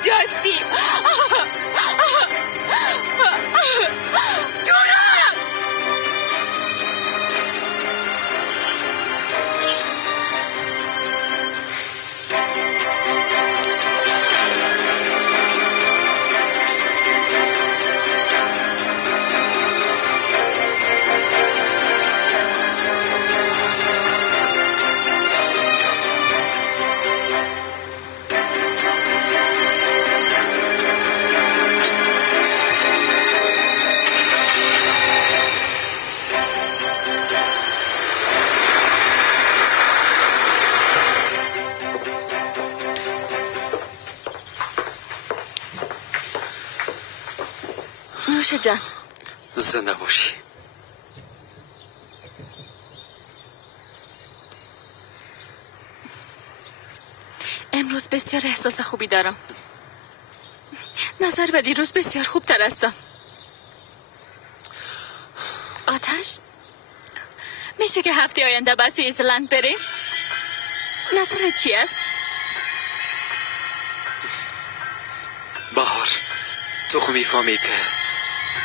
کجاستی؟ نوش جان. زنده باشی. امروز بسیار احساس خوبی دارم. نظر به دیروز بسیار خوب تر هستم. آتش میشه که هفته آینده به سوئیسلند بریم؟ نظرت چی است؟ بهار تو خو میفهمی که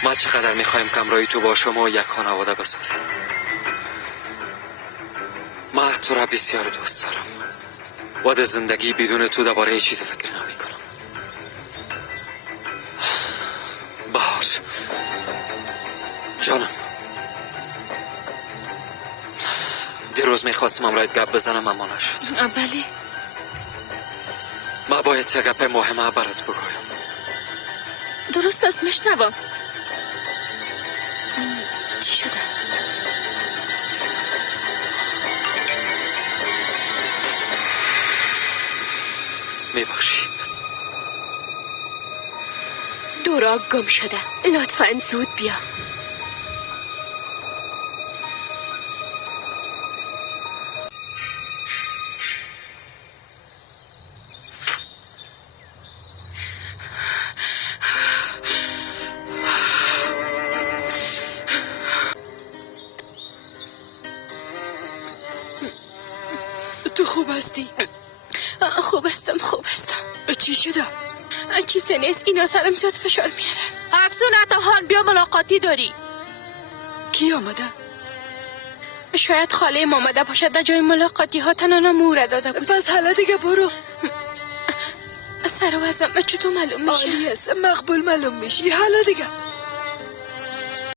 ما چقدر میخوایم که همراهی تو با شما یک خانواده بسازیم. ما تو را بسیار دوست دارم و در زندگی بدون تو درباره هیچ چیز فکر نمی کنم. بهار جانم، دیروز میخواستم امرایت گپ بزنم اما نشد. بله ما باید یک گپ مهمه برات بگویم. درست است، میشنوم. چی شده؟ میبخشی؟ دورا گم شده. لطفاً زود بیا. تو خوب هستی؟ خوب هستم. چی شده؟ چیزی نیست، اینا سرم زیاد فشار میاره. افسون اتهان بیا ملاقاتی داری. کی آمده؟ شاید خاله ام آمده باشد. در جای ملاقاتی ها تنانا مورد داده بود. بس حالا دیگه برو. سر وزم چطور معلوم میشه؟ عالی است، مقبول معلوم میشی. حالا دیگه